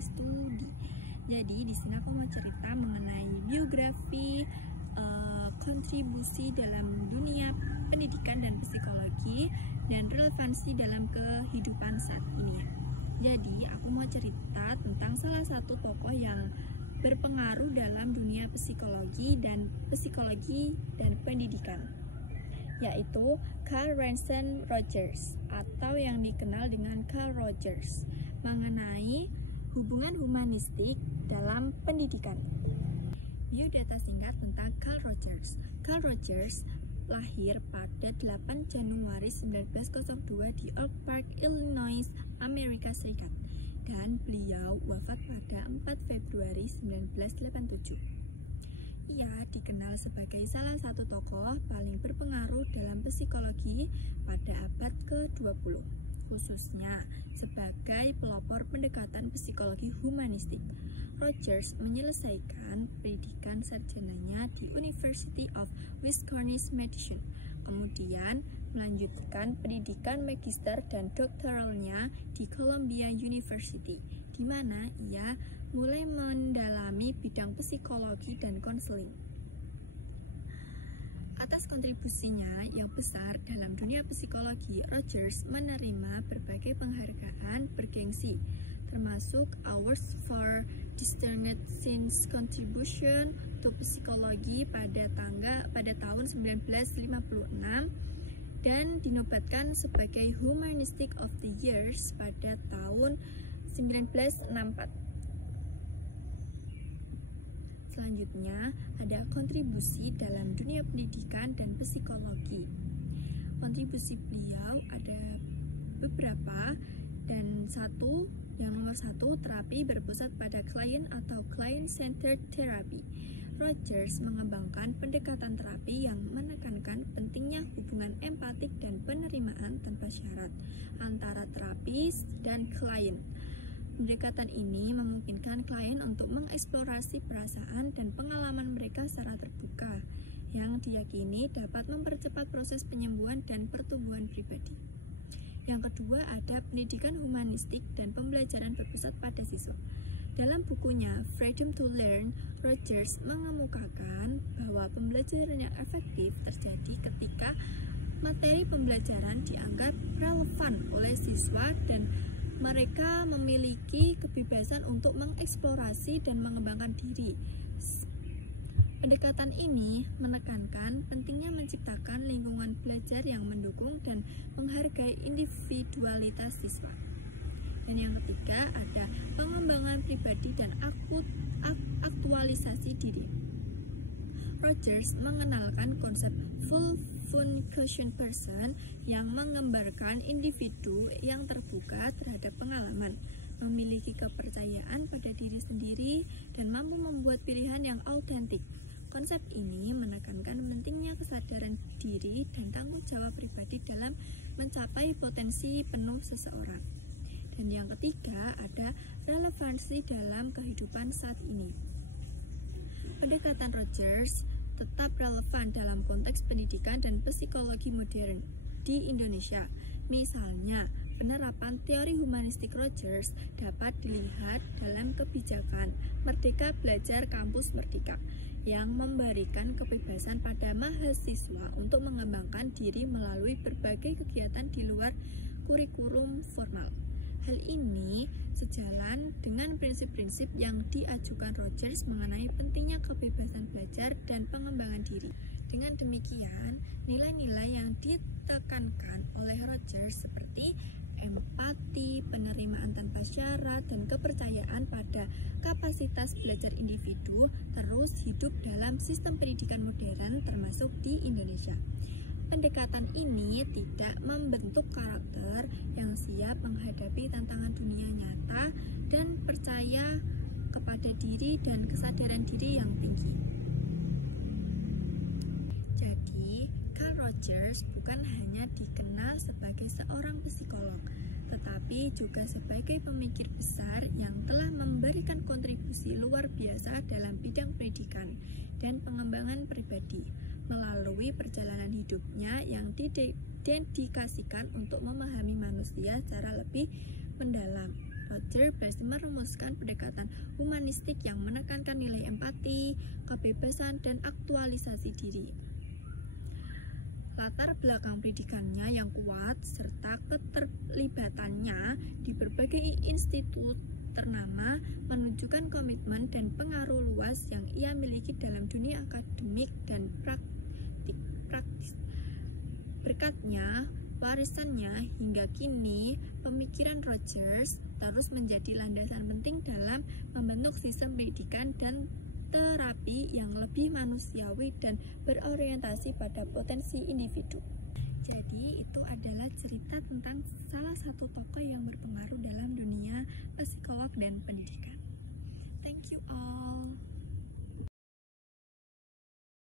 studi. Jadi di sini aku mau cerita mengenai biografi kontribusi dalam dunia pendidikan dan psikologi dan relevansi dalam kehidupan saat ini. Jadi aku mau cerita tentang salah satu tokoh yang berpengaruh dalam dunia psikologi dan pendidikan, yaitu Carl Ransom Rogers atau yang dikenal dengan Carl Rogers, mengenai hubungan humanistik dalam pendidikan. Biodata singkat tentang Carl Rogers. Carl Rogers lahir pada 8 Januari 1902 di Oak Park, Illinois, Amerika Serikat, dan beliau wafat pada 4 Februari 1987. Ia dikenal sebagai salah satu tokoh paling berpengaruh dalam psikologi pada abad ke-20, khususnya sebagai pelopor pendekatan psikologi humanistik. Rogers menyelesaikan pendidikan sarjananya di University of Wisconsin-Madison, kemudian melanjutkan pendidikan magister dan doktoralnya di Columbia University, di mana ia mulai mendalami bidang psikologi dan konseling. Atas kontribusinya yang besar dalam dunia psikologi, Rogers menerima berbagai penghargaan bergengsi, termasuk Awards for Distinguished Contribution to Psychology pada tahun 1956 dan dinobatkan sebagai Humanistic of the Years pada tahun 1964. Selanjutnya ada kontribusi dalam dunia pendidikan dan psikologi. Kontribusi beliau ada beberapa, dan yang nomor satu, terapi berpusat pada klien atau client-centered therapy. Rogers mengembangkan pendekatan terapi yang menekankan pentingnya hubungan empatik dan penerimaan tanpa syarat antara terapis dan klien. Pendekatan ini memungkinkan klien untuk mengeksplorasi perasaan dan pengalaman mereka secara terbuka, yang diyakini dapat mempercepat proses penyembuhan dan pertumbuhan pribadi. Yang kedua ada pendidikan humanistik dan pembelajaran berpusat pada siswa. Dalam bukunya Freedom to Learn, Rogers mengemukakan bahwa pembelajaran yang efektif terjadi ketika materi pembelajaran dianggap relevan oleh siswa dan mereka memiliki kebebasan untuk mengeksplorasi dan mengembangkan diri. Pendekatan ini menekankan pentingnya menciptakan lingkungan belajar yang mendukung dan menghargai individualitas siswa. Dan yang ketiga ada pengembangan pribadi dan aktualisasi diri. Rogers mengenalkan konsep full function person yang menggambarkan individu yang terbuka terhadap pengalaman, memiliki kepercayaan pada diri sendiri, dan mampu membuat pilihan yang autentik. Konsep ini menekankan pentingnya kesadaran diri dan tanggung jawab pribadi dalam mencapai potensi penuh seseorang. Dan yang ketiga ada relevansi dalam kehidupan saat ini. Pendekatan Rogers tetap relevan dalam konteks pendidikan dan psikologi modern di Indonesia. Misalnya, penerapan teori humanistik Rogers dapat dilihat dalam kebijakan Merdeka Belajar Kampus Merdeka yang memberikan kebebasan pada mahasiswa untuk mengembangkan diri melalui berbagai kegiatan di luar kurikulum formal. Hal ini sejalan dengan prinsip-prinsip yang diajukan Rogers mengenai pentingnya kebebasan belajar dan pengembangan diri. Dengan demikian, nilai-nilai yang ditekankan oleh Rogers seperti empati, penerimaan tanpa syarat, dan kepercayaan pada kapasitas belajar individu terus hidup dalam sistem pendidikan modern termasuk di Indonesia. Pendekatan ini tidak membentuk karakter yang siap menghadapi tantangan dunia nyata dan percaya kepada diri dan kesadaran diri yang tinggi. Jadi, Carl Rogers bukan hanya dikenal sebagai seorang psikolog, tetapi juga sebagai pemikir besar yang telah memberikan kontribusi luar biasa dalam bidang pendidikan dan pengembangan pribadi melalui perjalanan hidupnya yang didedikasikan untuk memahami manusia secara lebih mendalam. Roger merumuskan pendekatan humanistik yang menekankan nilai empati, kebebasan, dan aktualisasi diri. Latar belakang pendidikannya yang kuat serta keterlibatannya di berbagai institut ternama menunjukkan komitmen dan pengaruh luas yang ia miliki dalam dunia akademik dan praktis. Berkatnya, warisannya hingga kini, pemikiran Rogers terus menjadi landasan penting dalam membentuk sistem pendidikan dan terapi yang lebih manusiawi dan berorientasi pada potensi individu. Jadi itu adalah cerita tentang salah satu tokoh yang berpengaruh dalam dunia psikolog dan pendidikan. Thank you all.